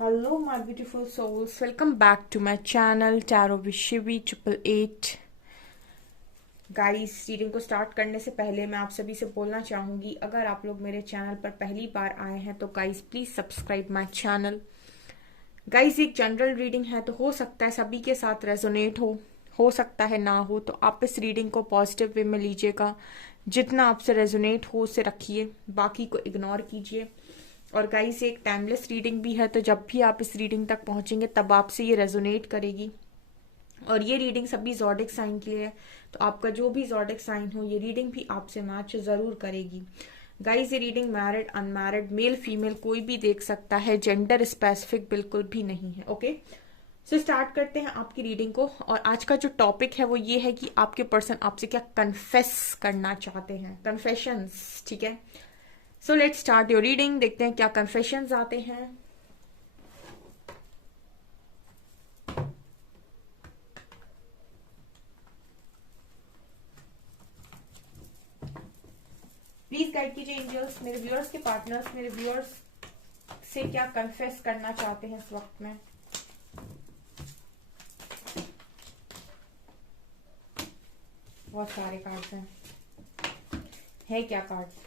Hello, my beautiful souls. Welcome back to my channel Tarot with Shivi 888. Guys, reading को start करने से पहले मैं आप सभी से बोलना चाहूंगी, अगर आप लोग मेरे चैनल पर पहली बार आए हैं तो guys please subscribe my channel. Guys, एक जनरल रीडिंग है तो हो सकता है सभी के साथ रेजोनेट हो सकता है ना हो, तो आप इस रीडिंग को पॉजिटिव वे में लीजिएगा। जितना आपसे रेजोनेट हो उसे रखिए, बाकी को इग्नोर कीजिए। और गाइस, एक टाइमलेस रीडिंग भी है, तो जब भी आप इस रीडिंग तक पहुंचेंगे तब आपसे ये रेजोनेट करेगी। और ये रीडिंग सभी ज़ोडिक साइन के लिए है, तो आपका जो भी ज़ोडिक साइन हो ये रीडिंग भी आपसे मैच जरूर करेगी। गाइस, ये reading married unmarried male female कोई भी देख सकता है, जेंडर स्पेसिफिक बिल्कुल भी नहीं है। ओके, सो स्टार्ट करते हैं आपकी रीडिंग को। और आज का जो टॉपिक है वो ये है कि आपके पर्सन आपसे क्या कन्फेस करना चाहते हैं, कन्फेशंस। ठीक है, so let's start your reading. देखते हैं क्या कन्फेशंस आते हैं। प्लीज गाइड कीजिए एंजल्स, मेरे व्यूअर्स के पार्टनर्स मेरे व्यूअर्स से क्या कन्फेस करना चाहते हैं इस वक्त में। बहुत सारे कार्ड्स हैं, है क्या कार्ड्स?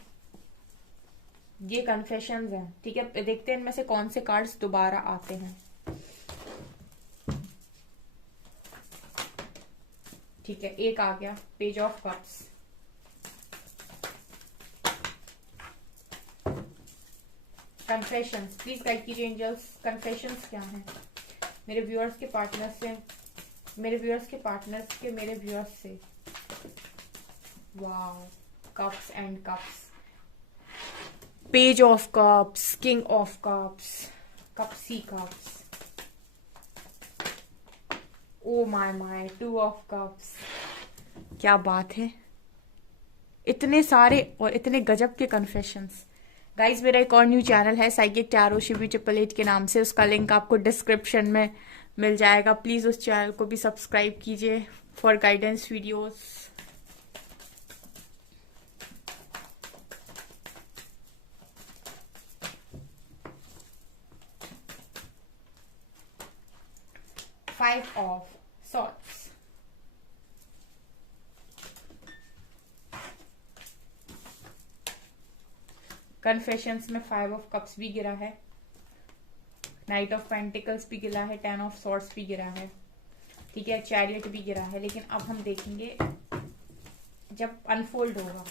ये कन्फेशंस हैं। ठीक है, देखते हैं इनमें से कौन से कार्ड्स दोबारा आते हैं। ठीक है, एक आ गया, page of cups. Confessions, please guide कीजिए एंजल्स, कन्फेशंस क्या हैं मेरे व्यूअर्स के पार्टनर्स से, मेरे व्यूअर्स के पार्टनर्स के मेरे व्यूअर्स से। Wow, cups and cups, page of cups, king of cups, कप्सी cups, oh my my, two of cups. क्या बात है, इतने सारे और इतने गजब के कन्फेशंस। गाइज, मेरा एक और न्यू चैनल है साइकिक टैरो शिवी 888 के नाम से, उसका लिंक आपको डिस्क्रिप्शन में मिल जाएगा। प्लीज उस चैनल को भी सब्सक्राइब कीजिए for guidance videos. Five of swords, confessions में फाइव ऑफ कप्स भी गिरा है, नाइट ऑफ पेंटिकल्स भी गिरा है, टेन ऑफ सॉर्ड्स भी गिरा है। ठीक है, चैरियट भी गिरा है, लेकिन अब हम देखेंगे जब अनफोल्ड होगा।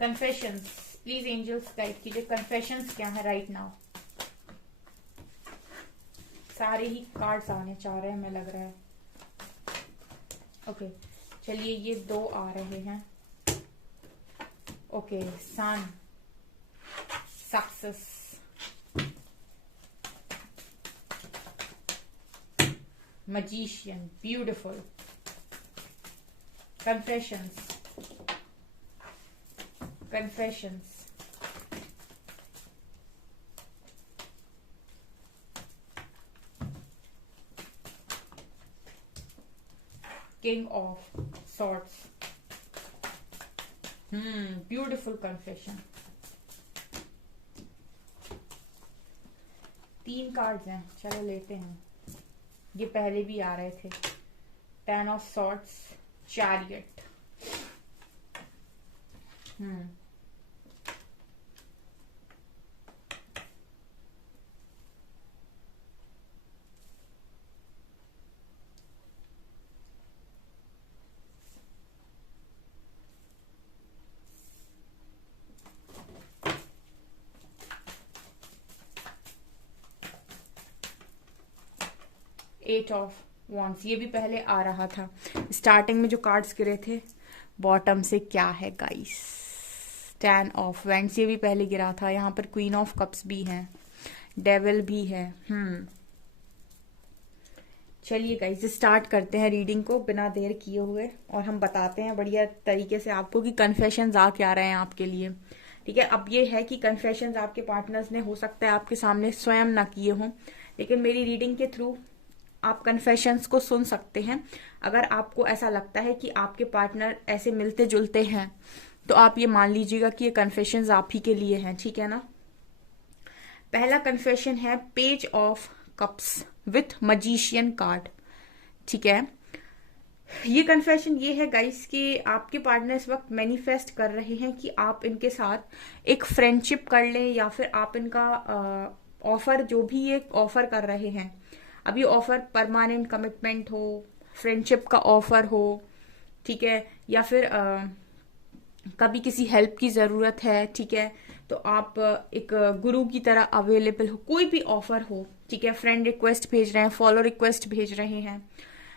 कन्फेशंस, प्लीज एंजल्स गाइड कीजिए, कन्फेशंस क्या है राइट नाउ। सारे ही कार्ड्स आने चाह रहे हैं, हमें लग रहा है। ओके, चलिए ये दो आ रहे हैं। Okay, sun, success, magician, beautiful, confessions, confessions, king of swords, beautiful confession। तीन कार्ड्स हैं, चलो लेते हैं। ये पहले भी आ रहे थे, ten of swords, chariot. Eight of wands, ये भी पहले आ रहा था। स्टार्टिंग में जो कार्ड्स गिरे थे बॉटम से, क्या है गाइस, टेन ऑफ वैंड्स, ये भी पहले गिरा था। यहाँ पर क्वीन ऑफ कप्स भी है, डेविल भी है। चलिए गाइस, स्टार्ट करते हैं रीडिंग को बिना देर किए हुए, और हम बताते हैं बढ़िया तरीके से आपको कि कन्फेशंस आ क्या रहे हैं आपके लिए। ठीक है, अब ये है कि कन्फेशंस आपके पार्टनर्स ने हो सकता है आपके सामने स्वयं ना किए हों, लेकिन मेरी रीडिंग के थ्रू आप कन्फेशंस को सुन सकते हैं। अगर आपको ऐसा लगता है कि आपके पार्टनर ऐसे मिलते जुलते हैं तो आप ये मान लीजिएगा कि ये कन्फेशंस आप ही के लिए हैं, ठीक है ना। पहला कन्फेशन है page of cups with magician card. ठीक है, ये कन्फेशन ये है गाइस कि आपके पार्टनर इस वक्त मैनिफेस्ट कर रहे हैं कि आप इनके साथ एक फ्रेंडशिप कर लें, या फिर आप इनका ऑफर जो भी ये ऑफर कर रहे हैं, अब ये ऑफर परमानेंट कमिटमेंट हो, फ्रेंडशिप का ऑफर हो, ठीक है, या फिर कभी किसी हेल्प की जरूरत है, ठीक है, तो आप एक गुरु की तरह अवेलेबल हो, कोई भी ऑफर हो, ठीक है, फ्रेंड रिक्वेस्ट भेज रहे हैं, फॉलो रिक्वेस्ट भेज रहे हैं,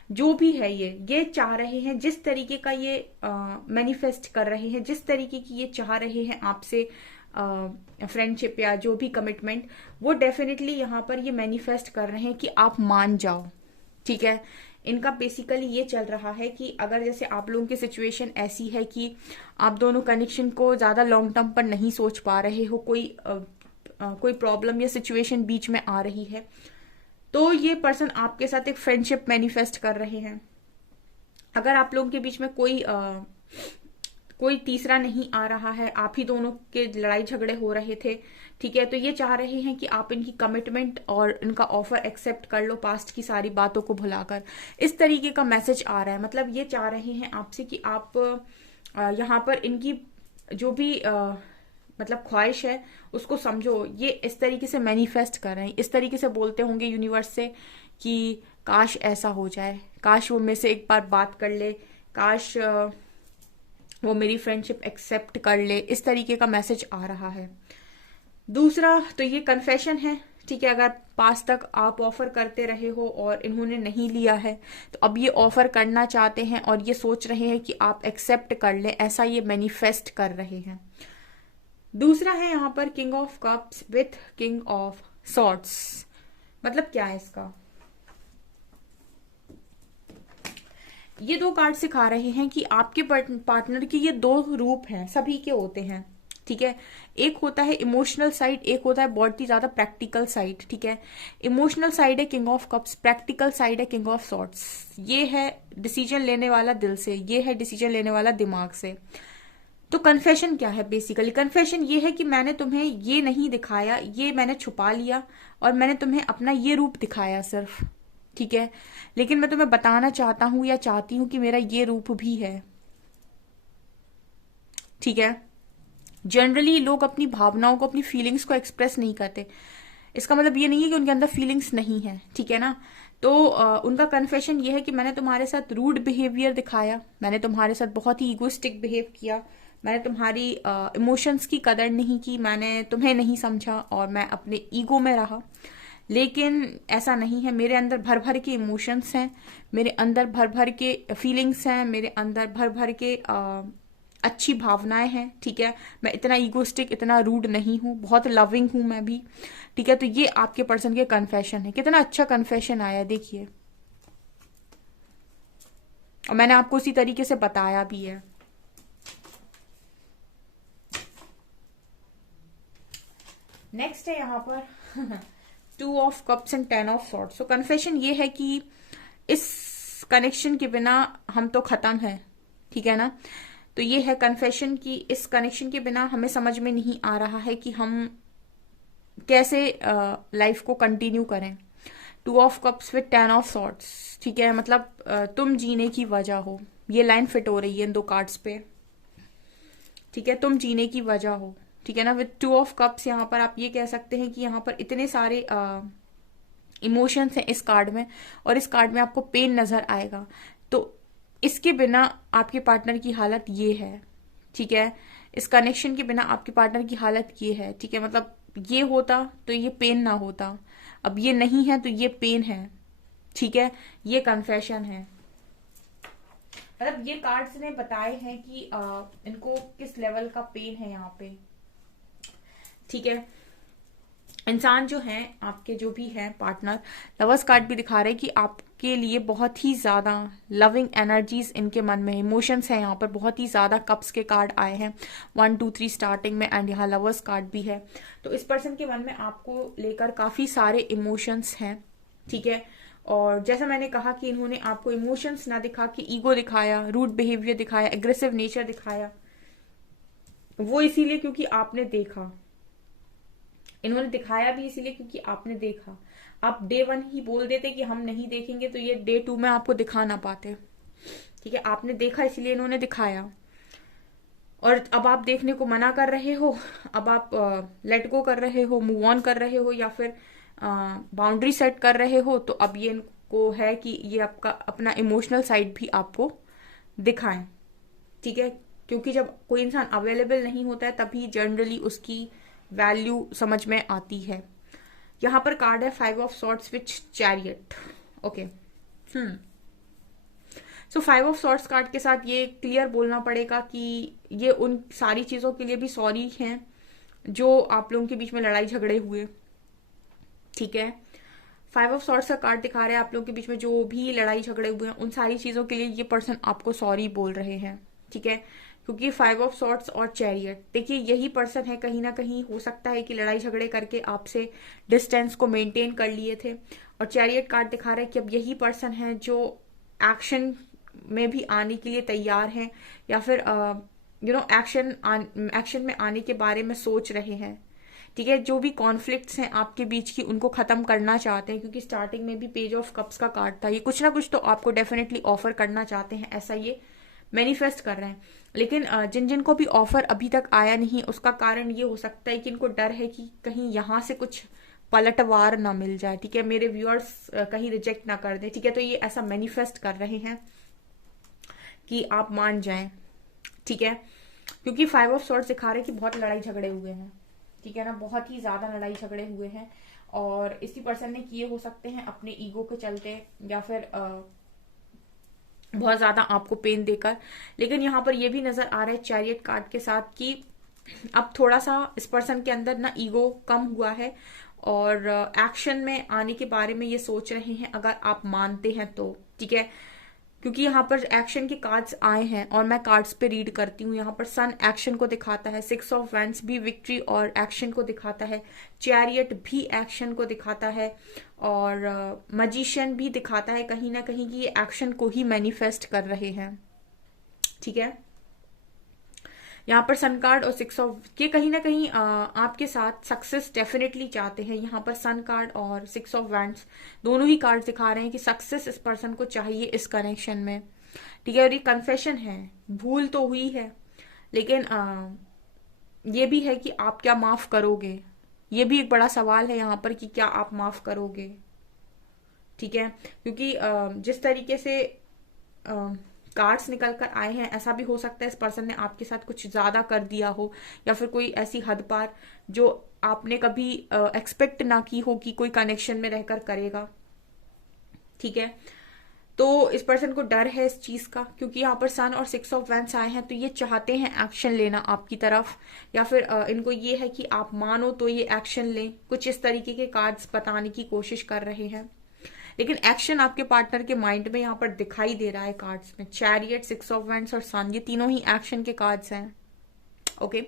जो भी है ये चाह रहे हैं, जिस तरीके का ये मैनिफेस्ट कर रहे हैं, जिस तरीके की ये चाह रहे हैं आपसे फ्रेंडशिप या जो भी कमिटमेंट, वो डेफिनेटली यहाँ पर ये मैनिफेस्ट कर रहे हैं कि आप मान जाओ। ठीक है, इनका बेसिकली ये चल रहा है कि अगर जैसे आप लोगों की सिचुएशन ऐसी है कि आप दोनों कनेक्शन को ज्यादा लॉन्ग टर्म पर नहीं सोच पा रहे हो, कोई प्रॉब्लम या सिचुएशन बीच में आ रही है, तो ये पर्सन आपके साथ एक फ्रेंडशिप मैनिफेस्ट कर रहे हैं। अगर आप लोगों के बीच में कोई तीसरा नहीं आ रहा है, आप ही दोनों के लड़ाई झगड़े हो रहे थे, ठीक है, तो ये चाह रहे हैं कि आप इनकी कमिटमेंट और इनका ऑफर एक्सेप्ट कर लो, पास्ट की सारी बातों को भुलाकर। इस तरीके का मैसेज आ रहा है, मतलब ये चाह रहे हैं आपसे कि आप यहाँ पर इनकी जो भी मतलब ख्वाहिश है उसको समझो। ये इस तरीके से मैनिफेस्ट कर रहे हैं, इस तरीके से बोलते होंगे यूनिवर्स से कि काश ऐसा हो जाए, काश वो मेरे से एक बार बात कर ले, काश वो मेरी फ्रेंडशिप एक्सेप्ट कर ले, इस तरीके का मैसेज आ रहा है। दूसरा तो ये कन्फेशन है, ठीक है, अगर पास तक आप ऑफर करते रहे हो और इन्होंने नहीं लिया है, तो अब ये ऑफर करना चाहते हैं और ये सोच रहे हैं कि आप एक्सेप्ट कर ले, ऐसा ये मैनिफेस्ट कर रहे हैं। दूसरा है यहाँ पर king of cups with king of swords. मतलब क्या है इसका, ये दो कार्ड सिखा रहे हैं कि आपके पार्टनर के ये दो रूप हैं, सभी के होते हैं। ठीक है, एक होता है इमोशनल साइड, एक होता है बहुत ही ज्यादा प्रैक्टिकल साइड। ठीक है, इमोशनल साइड है king of cups, practical side है किंग ऑफ सॉर्ड्स। ये है डिसीजन लेने वाला दिल से, ये है डिसीजन लेने वाला दिमाग से। तो कन्फेशन क्या है, बेसिकली कन्फेशन ये है कि मैंने तुम्हें ये नहीं दिखाया, ये मैंने छुपा लिया और मैंने तुम्हें अपना ये रूप दिखाया सिर्फ। ठीक है, लेकिन मैं तुम्हें बताना चाहता हूं या चाहती हूं कि मेरा ये रूप भी है। ठीक है, जनरली लोग अपनी भावनाओं को, अपनी फीलिंग्स को एक्सप्रेस नहीं करते। इसका मतलब ये नहीं है कि उनके अंदर फीलिंग्स नहीं है, ठीक है ना। तो उनका कन्फेशन ये है कि मैंने तुम्हारे साथ रूड बिहेवियर दिखाया, मैंने तुम्हारे साथ बहुत ही इगोइस्टिक बिहेव किया, मैंने तुम्हारी इमोशंस की कदर नहीं की, मैंने तुम्हें नहीं समझा और मैं अपने ईगो में रहा। लेकिन ऐसा नहीं है, मेरे अंदर भर भर के इमोशंस हैं, मेरे अंदर भर भर के फीलिंग्स हैं, मेरे अंदर भर भर के अच्छी भावनाएं हैं। ठीक है, मैं इतना ईगोस्टिक, इतना रूड नहीं हूं, बहुत लविंग हूं मैं भी। ठीक है, तो ये आपके पर्सन के कन्फेशन है। कितना अच्छा कन्फेशन आया देखिए, और मैंने आपको उसी तरीके से बताया भी है। नेक्स्ट है यहाँ पर 2 of cups and 10 of swords. तो कन्फेशन ये है कि इस कनेक्शन के बिना हम तो खत्म है, ठीक है ना। तो ये है कन्फेशन कि इस कनेक्शन के बिना हमें समझ में नहीं आ रहा है कि हम कैसे लाइफ को कंटिन्यू करें। 2 of cups with 10 of swords, ठीक है, मतलब तुम जीने की वजह हो। ये लाइन फिट हो रही है इन दो कार्ड्स पे, ठीक है, तुम जीने की वजह हो, ठीक है ना। विद 2 ऑफ कप्स यहाँ पर आप ये कह सकते हैं कि यहाँ पर इतने सारे इमोशंस हैं इस कार्ड में, और इस कार्ड में आपको पेन नजर आएगा। तो इसके बिना आपके पार्टनर की हालत ये है, ठीक है, इस कनेक्शन के बिना आपके पार्टनर की हालत ये है, ठीक है, मतलब ये होता तो ये पेन ना होता, अब ये नहीं है तो ये पेन है, ठीक है, ये कन्फेशन है। मतलब ये कार्ड्स ने बताए हैं कि इनको किस लेवल का पेन है यहाँ पे, ठीक है। इंसान जो है आपके, जो भी है पार्टनर, लवर्स कार्ड भी दिखा रहे हैं कि आपके लिए बहुत ही ज्यादा लविंग एनर्जीज इनके मन में, इमोशंस है यहाँ पर बहुत ही ज्यादा। कप्स के कार्ड आए हैं 1 2 3 स्टार्टिंग में, एंड यहाँ लवर्स कार्ड भी है। तो इस पर्सन के मन में आपको लेकर काफी सारे इमोशंस हैं, ठीक है। और जैसा मैंने कहा कि इन्होंने आपको इमोशंस ना दिखा के ईगो दिखाया, रूड बिहेवियर दिखाया, एग्रेसिव नेचर दिखाया, वो इसीलिए क्योंकि आपने देखा। इन्होंने दिखाया भी इसीलिए क्योंकि आपने देखा। आप डे 1 ही बोल देते कि हम नहीं देखेंगे तो ये डे 2 में आपको दिखा ना पाते। ठीक है, आपने देखा इसलिए इन्होंने दिखाया, और अब आप देखने को मना कर रहे हो, अब आप लेट गो कर रहे हो, मूव ऑन कर रहे हो, या फिर बाउंड्री सेट कर रहे हो, तो अब ये इनको है कि ये आपका अपना इमोशनल साइड भी आपको दिखाएं। ठीक है, क्योंकि जब कोई इंसान अवेलेबल नहीं होता है तभी जनरली उसकी वैल्यू समझ में आती है। यहाँ पर कार्ड है 5 of swords which chariot. Okay, so 5 of swords card के साथ ये क्लियर बोलना पड़ेगा कि ये उन सारी चीजों के लिए भी सॉरी हैं जो आप लोगों के बीच में लड़ाई झगड़े हुए। ठीक है, 5 ऑफ सॉर्ड्स का कार्ड दिखा रहा है आप लोगों के बीच में जो भी लड़ाई झगड़े हुए हैं उन सारी चीजों के लिए ये पर्सन आपको सॉरी बोल रहे हैं। ठीक है, क्योंकि 5 ऑफ सॉर्ड्स और चैरियट, देखिए यही पर्सन है, कहीं ना कहीं हो सकता है कि लड़ाई झगड़े करके आपसे डिस्टेंस को मेंटेन कर लिए थे। और चैरियट कार्ड दिखा रहा है कि अब यही पर्सन है जो एक्शन में भी आने के लिए तैयार हैं, या फिर एक्शन में आने के बारे में सोच रहे हैं। ठीक है, जो भी कॉन्फ्लिक्ट्स हैं आपके बीच की उनको खत्म करना चाहते हैं, क्योंकि स्टार्टिंग में भी पेज ऑफ कप्स का कार्ड था। ये कुछ ना कुछ तो आपको डेफिनेटली ऑफर करना चाहते हैं, ऐसा ये मैनिफेस्ट कर रहे हैं। लेकिन जिन जिन को भी ऑफर अभी तक आया नहीं, उसका कारण ये हो सकता है कि इनको डर है कि कहीं यहाँ से कुछ पलटवार ना मिल जाए। ठीक है, मेरे व्यूअर्स कहीं रिजेक्ट ना कर दें। ठीक है, तो ये ऐसा मैनिफेस्ट कर रहे हैं कि आप मान जाएं। ठीक है, क्योंकि 5 ऑफ सॉर्ड्स दिखा रहे हैं कि बहुत लड़ाई झगड़े हुए हैं। ठीक है ना, बहुत ही ज्यादा लड़ाई झगड़े हुए हैं, और इसी पर्सन ने किए हो सकते हैं अपने ईगो के चलते, या फिर बहुत ज्यादा आपको पेन देकर। लेकिन यहाँ पर यह भी नजर आ रहा है चैरियट कार्ड के साथ कि अब थोड़ा सा इस पर्सन के अंदर ना ईगो कम हुआ है, और एक्शन में आने के बारे में ये सोच रहे हैं, अगर आप मानते हैं तो। ठीक है, क्योंकि यहाँ पर एक्शन के कार्ड्स आए हैं और मैं कार्ड्स पे रीड करती हूँ। यहाँ पर सन एक्शन को दिखाता है, 6 ऑफ वैंड्स भी विक्ट्री और एक्शन को दिखाता है, चैरियट भी एक्शन को दिखाता है, और मजिशियन भी दिखाता है कहीं ना कहीं कि ये एक्शन को ही मैनिफेस्ट कर रहे हैं। ठीक है, यहाँ पर सन कार्ड और 6 ऑफ, ये कहीं ना कहीं आपके साथ सक्सेस डेफिनेटली चाहते हैं। यहाँ पर सन कार्ड और 6 ऑफ वैंड्स दोनों ही कार्ड दिखा रहे हैं कि सक्सेस इस पर्सन को चाहिए इस कनेक्शन में। ठीक है, और ये कन्फेशन है, भूल तो हुई है, लेकिन ये भी है कि आप क्या माफ करोगे। ये भी एक बड़ा सवाल है यहाँ पर कि क्या आप माफ करोगे। ठीक है, क्योंकि जिस तरीके से कार्ड्स निकल कर आए हैं, ऐसा भी हो सकता है इस पर्सन ने आपके साथ कुछ ज्यादा कर दिया हो, या फिर कोई ऐसी हद पार जो आपने कभी एक्सपेक्ट ना की हो कि कोई कनेक्शन में रहकर करेगा। ठीक है, तो इस पर्सन को डर है इस चीज का, क्योंकि यहाँ पर सन और 6 ऑफ वैंड्स आए हैं, तो ये चाहते हैं एक्शन लेना आपकी तरफ, या फिर इनको ये है कि आप मानो तो ये एक्शन लें। कुछ इस तरीके के कार्ड्स बताने की कोशिश कर रहे हैं, लेकिन एक्शन आपके पार्टनर के माइंड में यहाँ पर दिखाई दे रहा है कार्ड्स में। चैरियट, 6 ऑफ वैंड्स और सन, ये तीनों ही एक्शन के कार्ड्स हैं। ओके,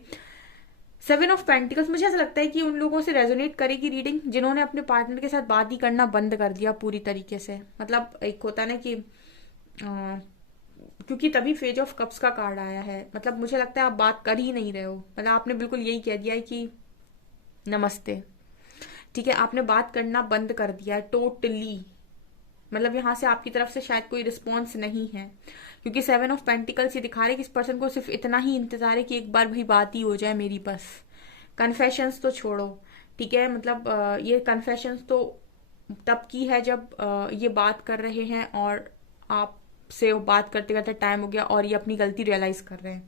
7 ऑफ पेंटिकल्स, मुझे ऐसा लगता है कि उन लोगों से रेजोनेट करेगी रीडिंग जिन्होंने अपने पार्टनर के साथ बात ही करना बंद कर दिया पूरी तरीके से। मतलब एक होता है ना कि क्योंकि तभी पेज ऑफ कप्स का कार्ड आया है, मतलब मुझे लगता है आप बात कर ही नहीं रहे हो, मतलब आपने बिल्कुल यही कह दिया है कि नमस्ते। ठीक है, आपने बात करना बंद कर दिया है टोटली, मतलब यहां से आपकी तरफ से शायद कोई रिस्पॉन्स नहीं है, क्योंकि 7 ऑफ पेंटिकल्स ये दिखा रहे कि इस पर्सन को सिर्फ इतना ही इंतजार है कि एक बार भाई बात ही हो जाए मेरी, बस कन्फेशंस तो छोड़ो। ठीक है, मतलब ये कन्फेशंस तो तब की है जब ये बात कर रहे हैं और आपसे बात करते करते टाइम हो गया और ये अपनी गलती रियलाइज कर रहे हैं।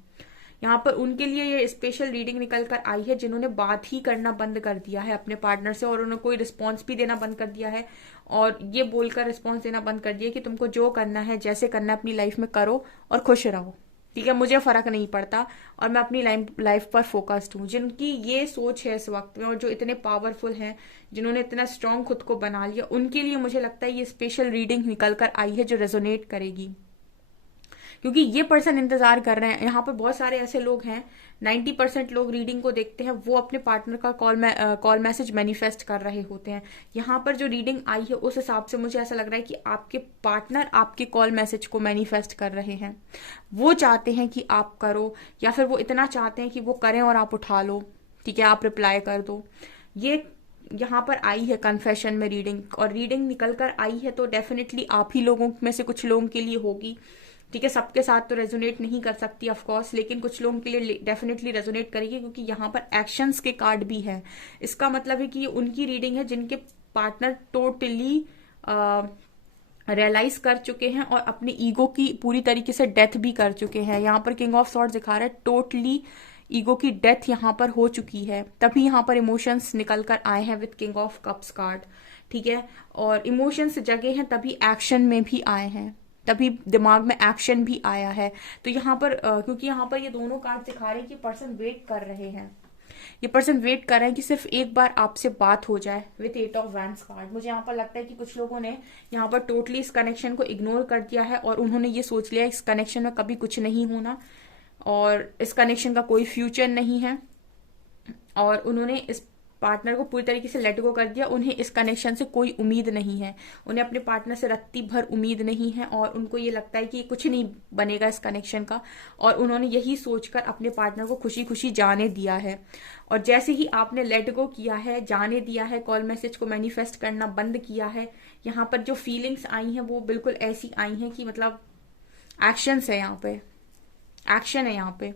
यहाँ पर उनके लिए ये स्पेशल रीडिंग निकल कर आई है जिन्होंने बात ही करना बंद कर दिया है अपने पार्टनर से, और उन्होंने कोई रिस्पॉन्स भी देना बंद कर दिया है, और ये बोलकर रिस्पॉन्स देना बंद कर दिया कि तुमको जो करना है, जैसे करना है अपनी लाइफ में करो और खुश रहो। ठीक है, मुझे फर्क नहीं पड़ता और मैं अपनी लाइफ पर फोकस्ड हूँ। जिनकी ये सोच है इस वक्त में और जो इतने पावरफुल हैं, जिन्होंने इतना स्ट्रांग खुद को बना लिया, उनके लिए मुझे लगता है ये स्पेशल रीडिंग निकल कर आई है जो रेजोनेट करेगी, क्योंकि ये पर्सन इंतजार कर रहे हैं। यहाँ पर बहुत सारे ऐसे लोग हैं, 90% लोग रीडिंग को देखते हैं, वो अपने पार्टनर का कॉल मैसेज मैनिफेस्ट कर रहे होते हैं। यहाँ पर जो रीडिंग आई है उस हिसाब से मुझे ऐसा लग रहा है कि आपके पार्टनर आपके कॉल मैसेज को मैनिफेस्ट कर रहे हैं। वो चाहते हैं कि आप करो, या फिर वो इतना चाहते हैं कि वो करें और आप उठा लो। ठीक है, आप रिप्लाई कर दो। ये यहाँ पर आई है कन्फेशन में रीडिंग, और रीडिंग निकल कर आई है तो डेफिनेटली आप ही लोगों में से कुछ लोगों के लिए होगी, ठीक है। सबके साथ तो रेजोनेट नहीं कर सकती ऑफ कोर्स, लेकिन कुछ लोगों के लिए डेफिनेटली रेजोनेट करेगी, क्योंकि यहाँ पर एक्शंस के कार्ड भी है। इसका मतलब है कि ये उनकी रीडिंग है जिनके पार्टनर टोटली रियलाइज कर चुके हैं और अपने ईगो की पूरी तरीके से डेथ भी कर चुके हैं। यहाँ पर किंग ऑफ सॉर्ड्स दिखा रहा है टोटली ईगो की डेथ यहाँ पर हो चुकी है, तभी यहाँ पर इमोशंस निकल कर आए हैं with king of cups card, ठीक है। और इमोशंस जगे हैं तभी एक्शन में भी आए हैं, तभी दिमाग में एक्शन भी आया है। तो यहाँ पर क्योंकि यहाँ पर ये दोनों कार्ड दिखा रहे हैं कि पर्सन वेट कर रहे हैं, ये पर्सन वेट कर रहे हैं कि सिर्फ एक बार आपसे बात हो जाए विथ 8 ऑफ वैंड्स कार्ड। मुझे यहाँ पर लगता है कि कुछ लोगों ने यहाँ पर टोटली इस कनेक्शन को इग्नोर कर दिया है और उन्होंने ये सोच लिया इस कनेक्शन में कभी कुछ नहीं होना और इस कनेक्शन का कोई फ्यूचर नहीं है, और उन्होंने इस पार्टनर को पूरी तरीके से लेट गो कर दिया। उन्हें इस कनेक्शन से कोई उम्मीद नहीं है, उन्हें अपने पार्टनर से रत्ती भर उम्मीद नहीं है, और उनको ये लगता है कि कुछ नहीं बनेगा इस कनेक्शन का, और उन्होंने यही सोचकर अपने पार्टनर को खुशी खुशी जाने दिया है। और जैसे ही आपने लेट गो किया है, जाने दिया है, कॉल मैसेज को मैनिफेस्ट करना बंद किया है, यहाँ पर जो फीलिंग्स आई हैं वो बिल्कुल ऐसी आई हैं कि मतलब एक्शंस है, यहाँ पे एक्शन है यहाँ पे,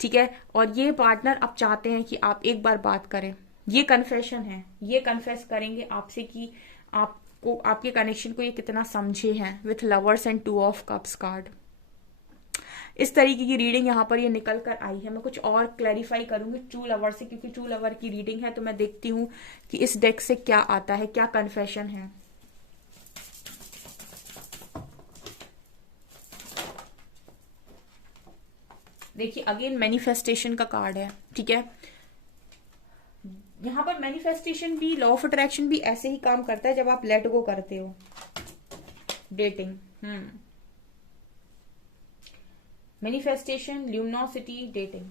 ठीक है। और ये पार्टनर अब चाहते हैं कि आप एक बार बात करें, ये कन्फेशन है, ये कन्फेस करेंगे आपसे कि आपको आपके कनेक्शन को ये कितना समझे हैं with lovers and 2 of cups card. इस तरीके की रीडिंग यहाँ पर ये निकल कर आई है। मैं कुछ और क्लैरिफाई करूंगी ट्रू लवर से, क्योंकि ट्रू लवर की रीडिंग है, तो मैं देखती हूँ कि इस डेक से क्या आता है, क्या कन्फेशन है। देखिए अगेन मैनिफेस्टेशन का कार्ड है, ठीक है। यहाँ पर मैनिफेस्टेशन भी, लॉ ऑफ अट्रैक्शन भी ऐसे ही काम करता है जब आप लेट गो करते हो। Dating, manifestation, luminosity, dating.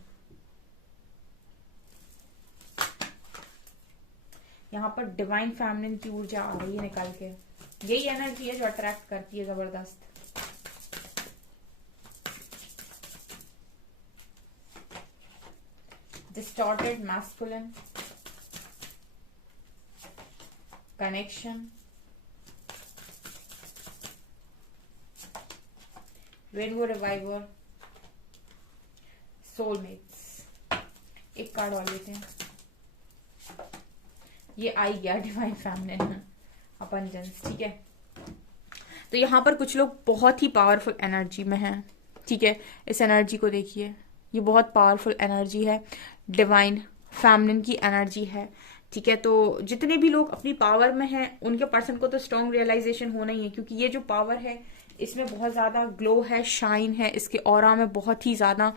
यहाँ पर डिवाइन फेमिनिन की ऊर्जा आ रही है निकल के, यही एनर्जी है जो अट्रैक्ट करती है जबरदस्त। Distorted masculine, connection, rainbow reviver, soulmates. एक कार्ड और लेते हैं, ये आई गया डिवाइन फेमिनिन, अबंडेंस, ठीक है। तो यहाँ पर कुछ लोग बहुत ही पावरफुल एनर्जी में हैं, ठीक है। इस एनर्जी को देखिए, ये बहुत पावरफुल एनर्जी है, डिवाइन फेमिनिन की एनर्जी है, ठीक है। तो जितने भी लोग अपनी पावर में हैं उनके पर्सन को तो स्ट्रॉन्ग रियलाइजेशन होना ही है, क्योंकि ये जो पावर है इसमें बहुत ज्यादा ग्लो है, शाइन है, इसके ऑरा में बहुत ही ज्यादा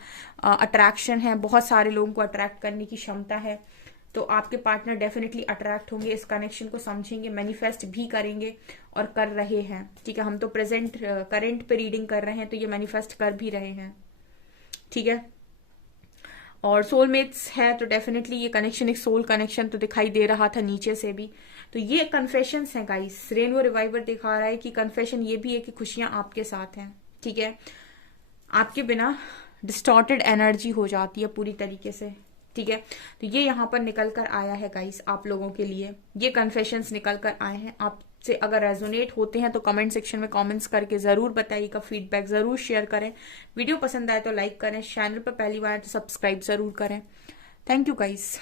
अट्रैक्शन है, बहुत सारे लोगों को अट्रैक्ट करने की क्षमता है। तो आपके पार्टनर डेफिनेटली अट्रैक्ट होंगे, इस कनेक्शन को समझेंगे, मैनिफेस्ट भी करेंगे और कर रहे हैं, ठीक है। हम तो प्रेजेंट करंट पे रीडिंग कर रहे हैं, तो ये मैनिफेस्ट कर भी रहे हैं, ठीक है। और सोलमेट्स है तो डेफिनेटली ये कनेक्शन एक सोल कनेक्शन तो दिखाई दे रहा था नीचे से भी। तो ये कन्फेशंस हैं गाइस, रेनबो रिवाइवर दिखा रहा है कि कन्फेशन ये भी है कि खुशियां आपके साथ हैं, ठीक है। आपके बिना डिस्टॉर्टेड एनर्जी हो जाती है पूरी तरीके से, ठीक है। तो ये यहाँ पर निकल कर आया है गाइस आप लोगों के लिए, ये कन्फेशंस निकल कर आए हैं। आपसे अगर रेजोनेट होते हैं तो कमेंट सेक्शन में कमेंट्स करके जरूर बताइएगा, फीडबैक जरूर शेयर करें, वीडियो पसंद आए तो लाइक करें, चैनल पर पहली बार तो सब्सक्राइब जरूर करें। Thank you guys.